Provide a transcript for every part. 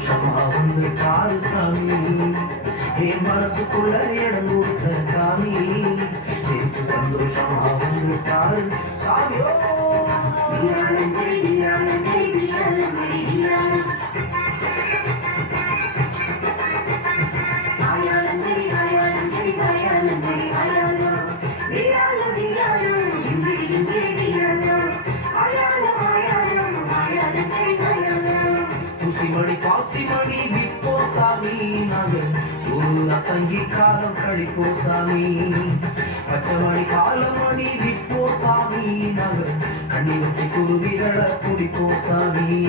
சந்தோஷமா வந்துட்டாரு சாமி என் மனசுக்குள்ள இடம் கொடுத்த சாமி இயேசு சந்தோஷமா வந்துட்டாரு சாமியோ மணி பாசி மணி விப்போ சாமி நாங்கள் ஊரா தங்கி காலம் கழிப்போ சாமி பச்சை மணி காலமணி விப்போ சாமி நாங்கள் கண்ணி வச்சு குருவிகளை குடிப்போ சாமி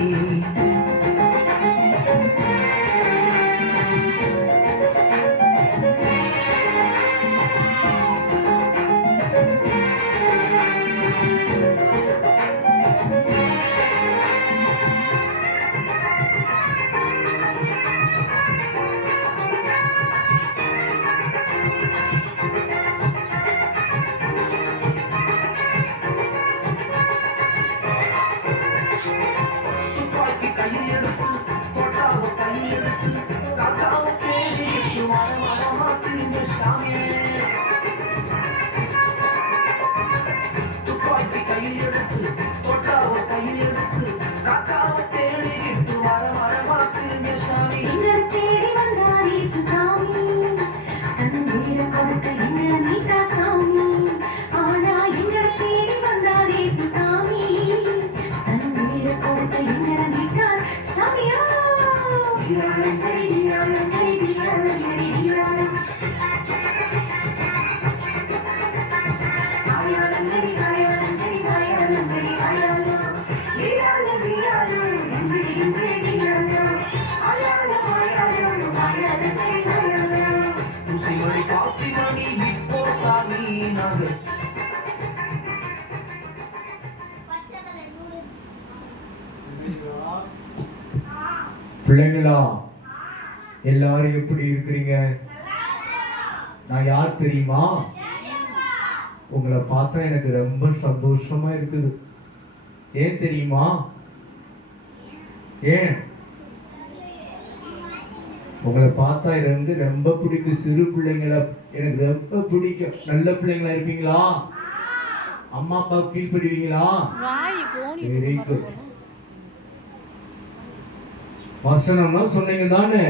பிள்ளைங்களா எல்லாரும் எப்படி இருக்கிறீங்க? நான் யார் தெரியுமா? உங்களை பார்த்தா எனக்கு ரொம்ப சந்தோஷமா இருக்குது. ஏன் தெரியுமா? ஏன்? உங்களை பார்த்தா எனக்கு ரொம்ப பிடிக்கும். சிறு பிள்ளைங்களை எனக்கு ரொம்ப பிடிக்கும். நல்ல பிள்ளைங்களா இருப்பீங்களா? அம்மா அப்பா கீழ்ப்படுவீங்களா? Very good. வசனம்னா சொன்னீங்க தானே?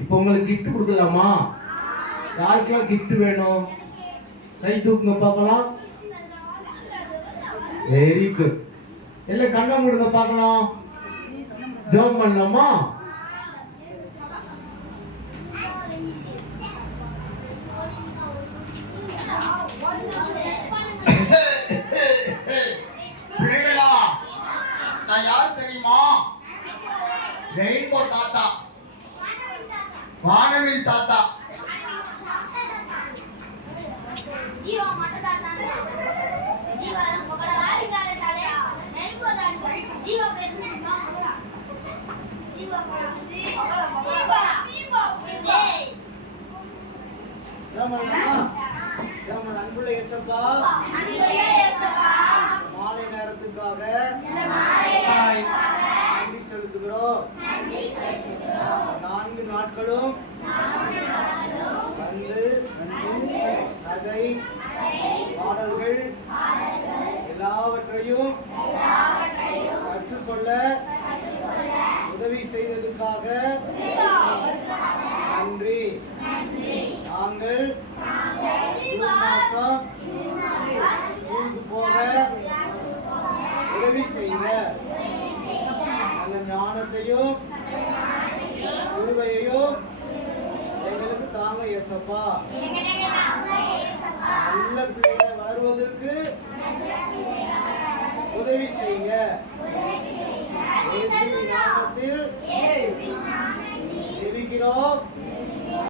இப்போ உங்களுக்கு கிஃப்ட் கொடுக்கலாமா? யாருக்கெல்லாம் கிஃப்ட் வேணும்? கை தூக்குங்க பார்க்கலாம். Very good. எல்லாம் கண்ணை மூடுங்க பார்க்கலாம். ஜெபம் பண்ணலாமா? பிள்ளைகளா, நான் யார் தெரியுமா? ரெயின்போ தாத்தா, வானவில் தாத்தா. அன்புள்ள இயேசப்பா, மாலை நேரத்துக்காக நன்றி செலுத்துகிறோம். 4 நாட்களும் வந்து கதை பாடல்கள் எல்லாவற்றையும் கற்றுக்கொள்ள உதவி செய்ததுக்காக நன்றி. நாங்கள் மாசம் ஸ்கூலுக்கு போக உதவி செய்த நல்ல ஞானத்தையும் கிருபையையும் எங்களுக்கு தாங்க இயேசப்பா. நல்ல பிள்ளைகளை வளர்வதற்கு உதவி செய்யுங்க. இயேசுவின் நாமத்தில் ஜெபிக்கிறோம்.